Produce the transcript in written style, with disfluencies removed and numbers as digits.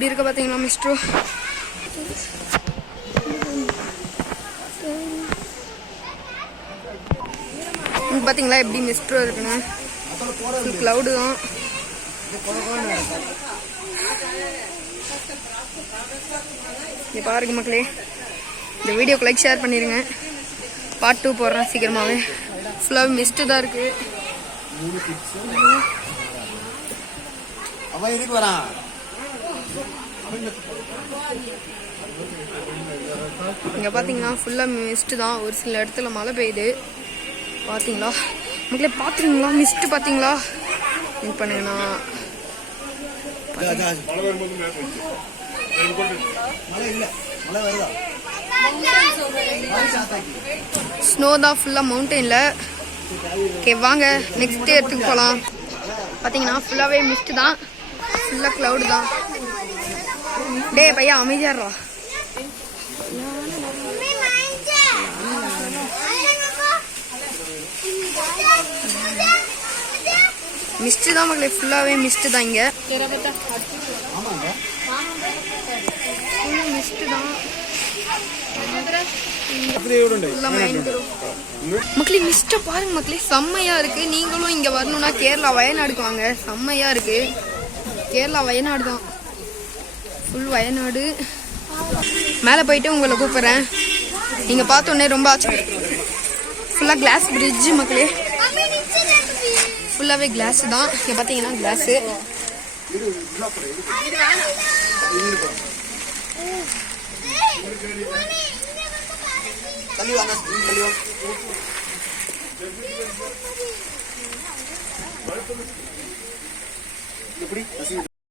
எப்படி இருக்க பார்த்தீங்களா மிஸ்ட்ரோ? பார்த்தீங்களா எப்படி மிஸ்ட்ரோ இருக்குன்னு? க்ளவுடு தான். இங்கே பாருங்க மக்களே, இந்த வீடியோக்கு லைக் ஷேர் பண்ணிடுங்க. பார்ட் 2 போடுறேன் சீக்கிரமாகவே. ஃபுல்லாக மிஸ்ட்டு தான் இருக்கு. இங்கே பார்த்தீங்கன்னா ஃபுல்லாக மிஸ்ட்டு தான். ஒரு சில இடத்துல மழை பெய்யுது. பார்த்தீங்களா மக்களே? பார்த்துருங்களா மிஸ்ட்டு? பார்த்தீங்களா? இது பண்ணுங்கண்ணா. ஸ்னோ தான் ஃபுல்லாக மவுண்டெயினில். ஓகே வாங்க நெக்ஸ்ட் இடத்துக்கு போகலாம். பார்த்தீங்கன்னா ஃபுல்லாகவே மிஸ்ட் தான், ஃபுல்லாக க்ளவுடு தான். டே பையா அமைதியாடுறா. மிஸ்ட் தான் மக்களே, ஃபுல்லாகவே மிஸ்ட் தான். இங்கே மிஸ்ட் தான் மக்களே. மிஸ்ட பாருங்க மக்களே, செம்மையா இருக்கு. நீங்களும் இங்க வரணும்னா கேரளா வயநாடுக்கு வாங்க, செம்மையா இருக்கு. கேரளா வயநாடு தான், ஃபுல் வயநாடு. மேலே போயிட்டு உங்களை கூப்பிடுறேன். நீங்க பார்த்தோன்னே ரொம்ப ஆச்சு. ஃபுல்லா கிளாஸ் பிரிட்ஜ் மக்களே, ஃபுல்லாவே கிளாஸ் தான். இங்க பாத்தீங்கன்னா கிளாஸ். எப்படி